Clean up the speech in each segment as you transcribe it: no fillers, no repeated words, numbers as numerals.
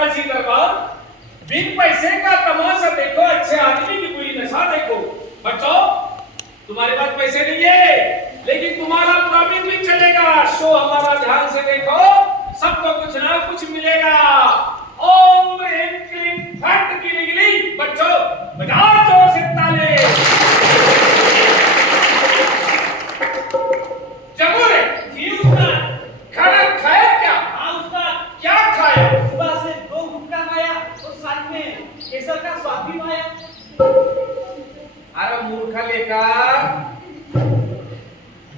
दादाजी दरबार बिन पैसे का तमाशा देखो, अच्छे आदमी की बुरी नशा देखो। बच्चों, तुम्हारे पास पैसे नहीं है, लेकिन तुम्हारा प्रॉफिट भी चलेगा। शो हमारा ध्यान से देखो, सबको कुछ ना कुछ मिलेगा। ओम ह्रीं क्लीं फट गिली गिली। बच्चों, बजाओ जोर से ताले। जमुरे, जी उस्ताद। खाना खाया क्या? हाँ उस्ताद। क्या खाया? सुबह से 2 गुटखा खाया और साथ में केसर का स्वाद भी पाया। अरे मूर्खा लेका,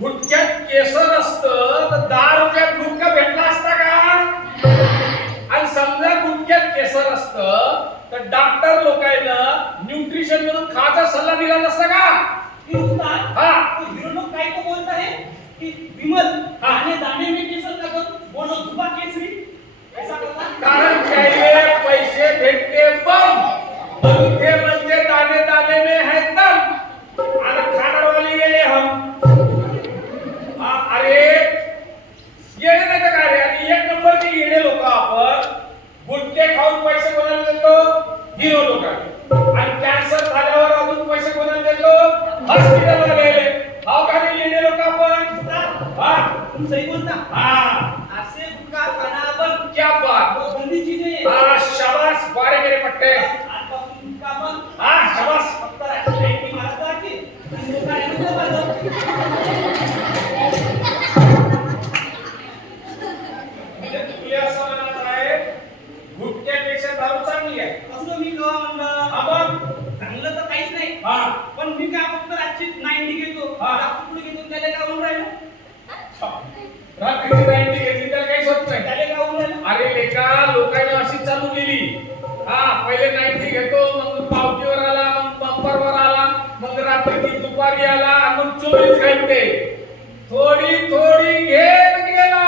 गुटख्यात केसर असतं तर 10 रुपयात गुटखा भेटला असता का? आणि समजा गुटख्यात केसर असतं तर डॉक्टर लोकांना न्यूट्रिशन म्हणून खायचा सल्ला दिला नसता का? कि उस्ताद, हाँ। तो हीरो लोग काय को बोलता है कि विमल दाने दाने में केसर का दो, बोलो सुबह केसरी, ऐसा करता है। कारण चाहिए पैसे भेटते बम, गुटखे म्हणजे दाने दाने में है दम, आणि खाणार वाले येले हम। अरे येणे नाही का रे? आणि एक नंबरचे येणे लोक आपण गुटखे खाऊन पैसे कोणाला देतो? हीरो लोकांना। आणि कॅन्सर झाल्यावर अजून पैसे कोणाला देतो? हॉस्पिटलला गेले। हाव का रे येणे लोक आपण? उस्ताद, हां तुम सही बोलता। हां, ऐसे गुटखा खाना अपन क्या बात। वो गंदी चीज है। हां, शाबाश बारे मेरे पट्टे। आज पासून गुटखा अपन हां, शाबाश। फक्त रात्री मारत राहते आणि लोकांना नको पाहिजे। म्हणजे तुला असं म्हणायचं आहे गुटख्यापेक्षा दारू चांगली आहे? असं मी केव्हा म्हणलं? हा मग? चांगलं तर काहीच नाही, हां, पण मी काय फक्त रातची 90 घेतो, हा. जास्त पुढे घेतो, त्याला काय होऊन राहिलं? रात्रीची 90 घेतली तर काहीच होत नाही। त्याला काय होऊन राहिलं? अरे लेका, लोकांनी अशी चालू केली। हां, पहिले 90 घेतो, मग पावतीवर आला, मग बंपरवर आला, मग रात्री दुपारी आला, आणि मग 24 घंटे थोडी थोडी घेत गेला,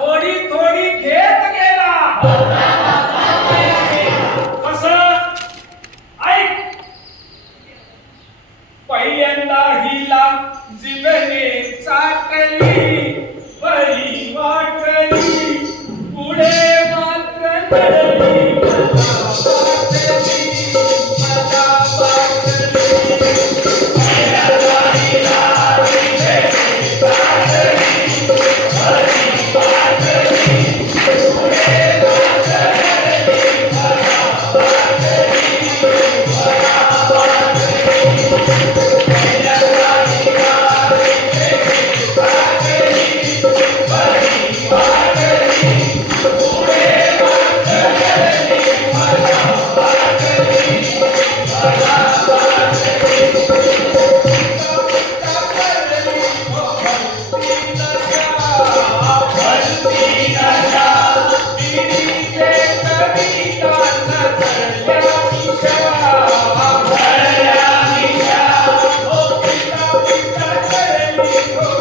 थोडी थोडी घेत गेला। कसं? ऐक, पहिल्यांदा हिला जिभेने चाटली, बरी वाटली, पुढे मात्र कळली, मला वाटली। पहिल्यांदा हिला जिभेने चाटली, बरी वाटली, पुढे मात्र कळली, मला वाटली, मला वाटली। Oh